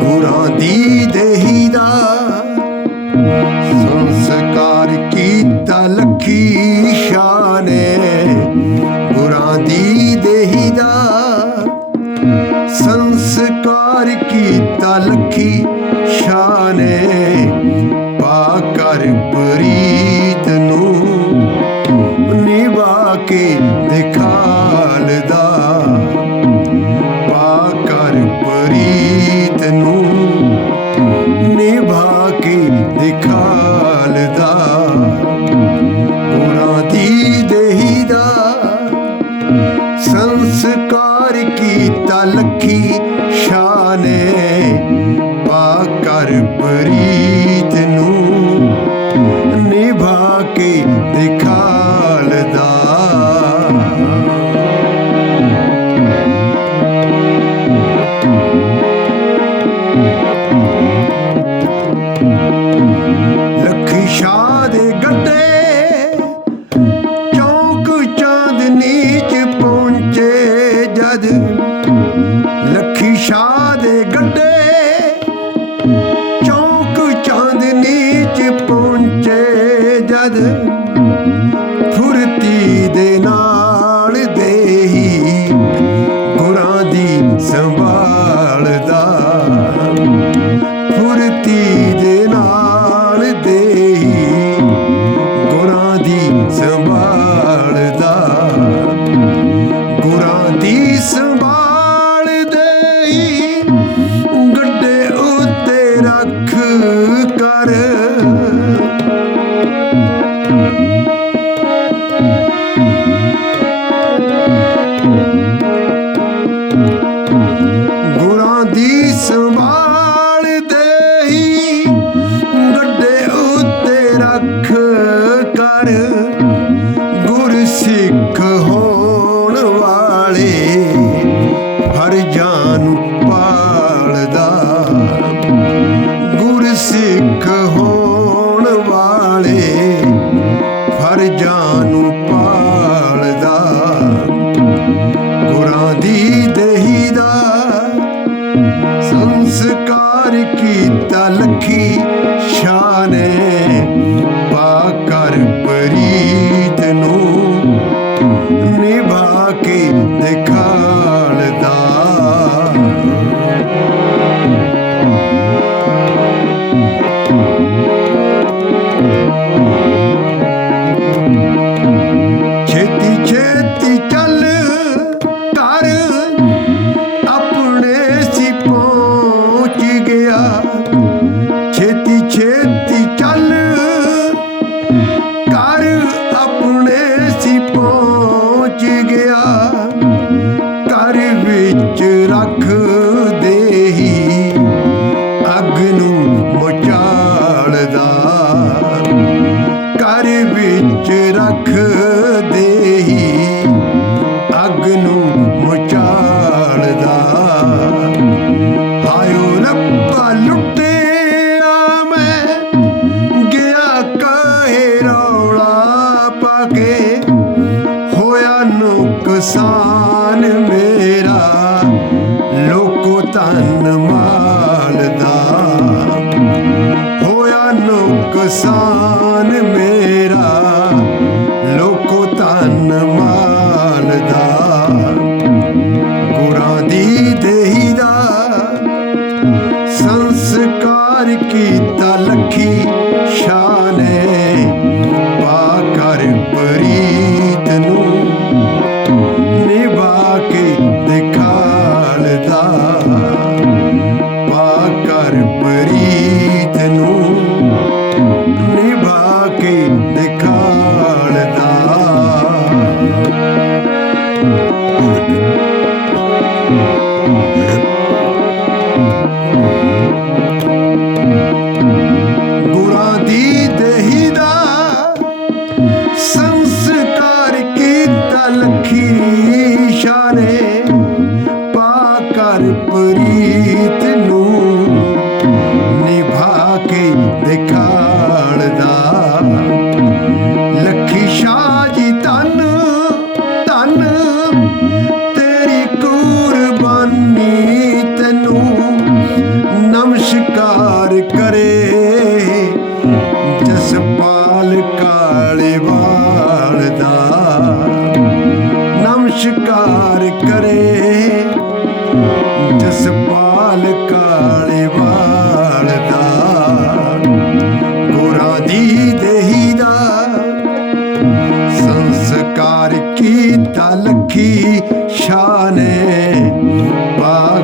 ਗੁਰਾਂ ਦੀ ਦੇਹੀ ਦਾ ਸੰਸਕਾਰ ਕੀਤਾ ਲਖੀ ਸ਼ਾਹ ਗੁਰਾਂ ਦੀ ਦੇਹੀ ਦਾ ਸੰਸਕਾਰ ਕੀਤਾ ਲਖੀ ਸ਼ਾਹ ਕੀਤਾ ਲੱਖੀ ਸ਼ਾਨੇ ਪਾ ਕਰ ਪਰੀ। ਕਿਸਾਨ ਮੇਰਾ, ਲੋਕੋ ਤਨ ਮਾਲ ਹੋਇਆ ਨੁਕਸਾਨ ਮੇਰਾ, ਲੋਕੋ ਤਨ ਮਾਲ ਗੁਰਾਂ ਦੀ ਦੇਹੀ ਦਾ ਸੰਸਕਾਰ ਕੀਤਾ, ਲਖੀ Shane Gura de derrida, são ਕੀਤਾ ਲਖੀ ਸ਼ਾਨੇ ਪਾ